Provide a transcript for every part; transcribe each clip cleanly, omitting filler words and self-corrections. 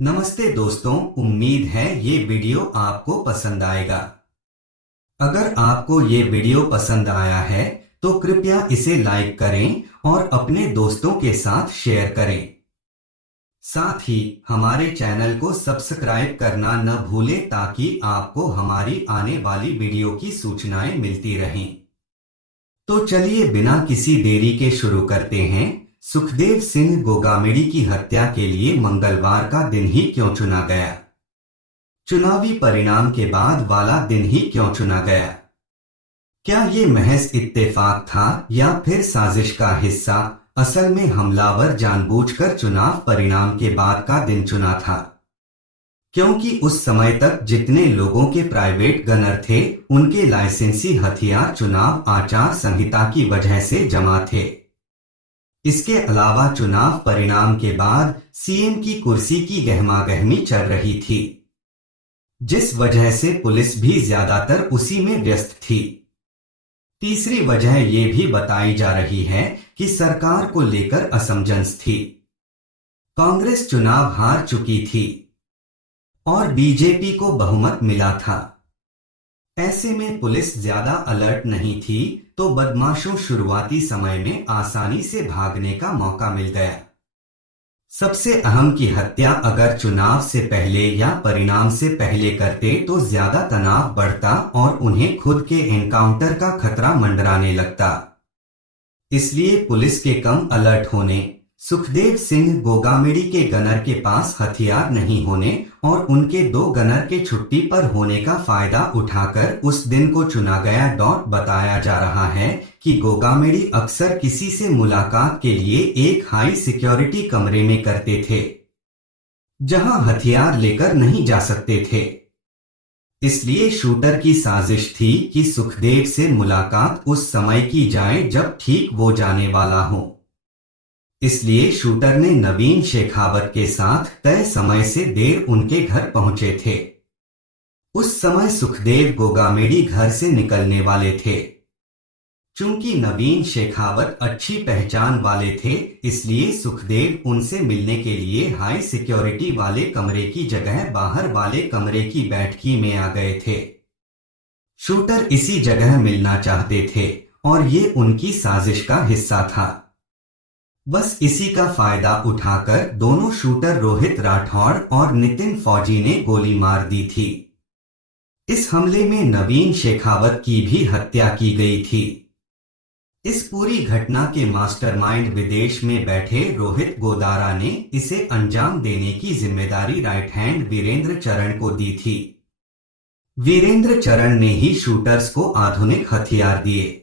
नमस्ते दोस्तों, उम्मीद है ये वीडियो आपको पसंद आएगा। अगर आपको ये वीडियो पसंद आया है तो कृपया इसे लाइक करें और अपने दोस्तों के साथ शेयर करें। साथ ही हमारे चैनल को सब्सक्राइब करना न भूलें ताकि आपको हमारी आने वाली वीडियो की सूचनाएं मिलती रहें। तो चलिए बिना किसी देरी के शुरू करते हैं। सुखदेव सिंह गोगामेडी की हत्या के लिए मंगलवार का दिन ही क्यों चुना गया? चुनावी परिणाम के बाद वाला दिन ही क्यों चुना गया? क्या ये महज इत्तेफाक था या फिर साजिश का हिस्सा? असल में हमलावर जानबूझकर चुनाव परिणाम के बाद का दिन चुना था, क्योंकि उस समय तक जितने लोगों के प्राइवेट गनर थे उनके लाइसेंसी हथियार चुनाव आचार संहिता की वजह से जमा थे। इसके अलावा चुनाव परिणाम के बाद सीएम की कुर्सी की गहमागहमी चल रही थी, जिस वजह से पुलिस भी ज्यादातर उसी में व्यस्त थी। तीसरी वजह ये भी बताई जा रही है कि सरकार को लेकर असमंजस थी। कांग्रेस चुनाव हार चुकी थी और बीजेपी को बहुमत मिला था। ऐसे में पुलिस ज्यादा अलर्ट नहीं थी, तो बदमाशों शुरुआती समय में आसानी से भागने का मौका मिल गया। सबसे अहम की हत्या अगर चुनाव से पहले या परिणाम से पहले करते तो ज्यादा तनाव बढ़ता और उन्हें खुद के एनकाउंटर का खतरा मंडराने लगता। इसलिए पुलिस के कम अलर्ट होने, सुखदेव सिंह गोगामेडी के गनर के पास हथियार नहीं होने और उनके 2 गनर के छुट्टी पर होने का फायदा उठाकर उस दिन को चुना गया। बताया जा रहा है कि गोगामेडी अक्सर किसी से मुलाकात के लिए एक हाई सिक्योरिटी कमरे में करते थे, जहां हथियार लेकर नहीं जा सकते थे। इसलिए शूटर की साजिश थी कि सुखदेव से मुलाकात उस समय की जाए जब ठीक वो जाने वाला हो। इसलिए शूटर ने नवीन शेखावत के साथ तय समय से देर उनके घर पहुंचे थे। उस समय सुखदेव गोगामेडी घर से निकलने वाले थे। चूंकि नवीन शेखावत अच्छी पहचान वाले थे, इसलिए सुखदेव उनसे मिलने के लिए हाई सिक्योरिटी वाले कमरे की जगह बाहर वाले कमरे की बैठकी में आ गए थे। शूटर इसी जगह मिलना चाहते थे और ये उनकी साजिश का हिस्सा था। बस इसी का फायदा उठाकर दोनों शूटर रोहित राठौड़ और नितिन फौजी ने गोली मार दी थी। इस हमले में नवीन शेखावत की भी हत्या की गई थी। इस पूरी घटना के मास्टरमाइंड विदेश में बैठे रोहित गोदारा ने इसे अंजाम देने की जिम्मेदारी राइट हैंड वीरेंद्र चरण को दी थी। वीरेंद्र चरण ने ही शूटर्स को आधुनिक हथियार दिए।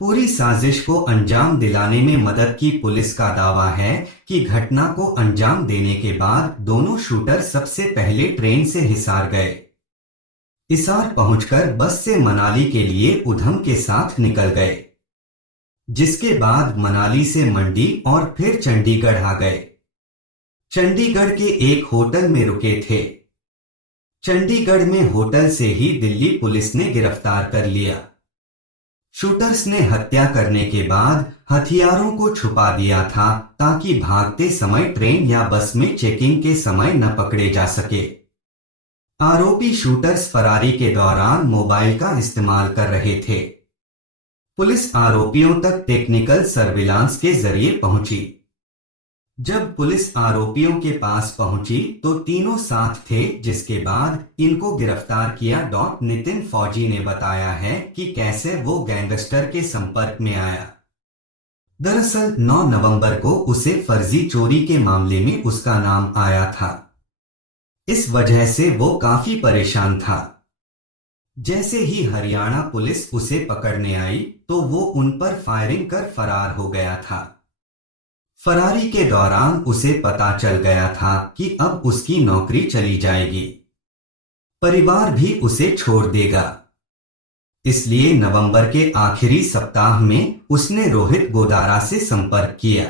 पूरी साजिश को अंजाम दिलाने में मदद की पुलिस का दावा है कि घटना को अंजाम देने के बाद दोनों शूटर सबसे पहले ट्रेन से हिसार गए। हिसार पहुंचकर बस से मनाली के लिए उधम के साथ निकल गए, जिसके बाद मनाली से मंडी और फिर चंडीगढ़ आ गए। चंडीगढ़ के एक होटल में रुके थे। चंडीगढ़ में होटल से ही दिल्ली पुलिस ने गिरफ्तार कर लिया। शूटर्स ने हत्या करने के बाद हथियारों को छुपा दिया था ताकि भागते समय ट्रेन या बस में चेकिंग के समय न पकड़े जा सके। आरोपी शूटर्स फरारी के दौरान मोबाइल का इस्तेमाल कर रहे थे। पुलिस आरोपियों तक टेक्निकल सर्विलांस के जरिए पहुंची। जब पुलिस आरोपियों के पास पहुंची तो तीनों साथ थे, जिसके बाद इनको गिरफ्तार किया। नितिन फौजी ने बताया है कि कैसे वो गैंगस्टर के संपर्क में आया। दरअसल 9 नवंबर को उसे फर्जी चोरी के मामले में उसका नाम आया था। इस वजह से वो काफी परेशान था। जैसे ही हरियाणा पुलिस उसे पकड़ने आई तो वो उन पर फायरिंग कर फरार हो गया था। फरारी के दौरान उसे पता चल गया था कि अब उसकी नौकरी चली जाएगी, परिवार भी उसे छोड़ देगा। इसलिए नवंबर के आखिरी सप्ताह में उसने रोहित गोदारा से संपर्क किया।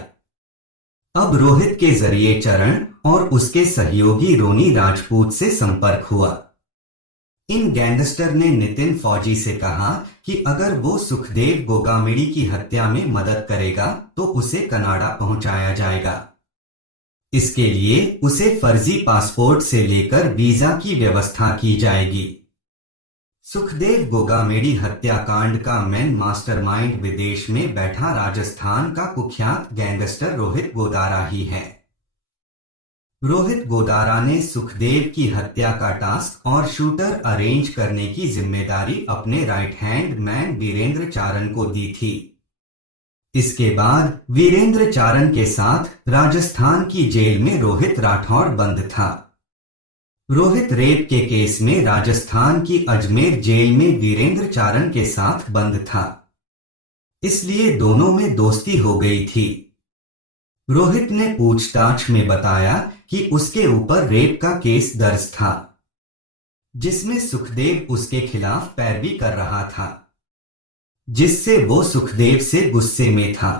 अब रोहित के जरिए चरण और उसके सहयोगी रोनी राजपूत से संपर्क हुआ। इन गैंगस्टर ने नितिन फौजी से कहा कि अगर वो सुखदेव गोगामेडी की हत्या में मदद करेगा तो उसे कनाडा पहुंचाया जाएगा। इसके लिए उसे फर्जी पासपोर्ट से लेकर वीजा की व्यवस्था की जाएगी। सुखदेव गोगामेडी हत्याकांड का मेन मास्टरमाइंड विदेश में बैठा राजस्थान का कुख्यात गैंगस्टर रोहित गोदारा ही है। रोहित गोदारा ने सुखदेव की हत्या का टास्क और शूटर अरेंज करने की जिम्मेदारी अपने राइट हैंड मैन वीरेंद्र चारण को दी थी। इसके बाद वीरेंद्र चारण के साथ राजस्थान की जेल में रोहित राठौड़ बंद था। रोहित रेप के केस में राजस्थान की अजमेर जेल में वीरेंद्र चारण के साथ बंद था, इसलिए दोनों में दोस्ती हो गई थी। रोहित ने पूछताछ में बताया कि उसके ऊपर रेप का केस दर्ज था, जिसमें सुखदेव उसके खिलाफ पैरवी कर रहा था, जिससे वो सुखदेव से गुस्से में था।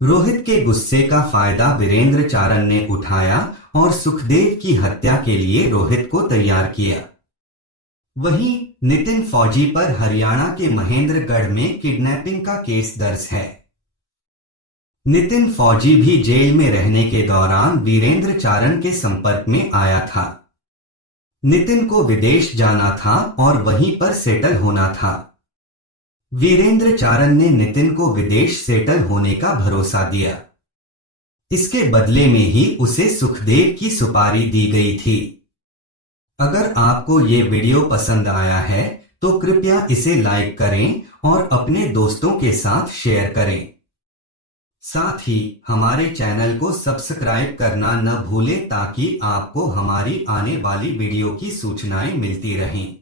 रोहित के गुस्से का फायदा वीरेंद्र चारण ने उठाया और सुखदेव की हत्या के लिए रोहित को तैयार किया। वहीं नितिन फौजी पर हरियाणा के महेंद्रगढ़ में किडनैपिंग का केस दर्ज है। नितिन फौजी भी जेल में रहने के दौरान वीरेंद्र चारण के संपर्क में आया था। नितिन को विदेश जाना था और वहीं पर सेटल होना था। वीरेंद्र चारण ने नितिन को विदेश सेटल होने का भरोसा दिया। इसके बदले में ही उसे सुखदेव की सुपारी दी गई थी। अगर आपको ये वीडियो पसंद आया है तो कृपया इसे लाइक करें और अपने दोस्तों के साथ शेयर करें। साथ ही हमारे चैनल को सब्सक्राइब करना न भूलें ताकि आपको हमारी आने वाली वीडियो की सूचनाएं मिलती रहें।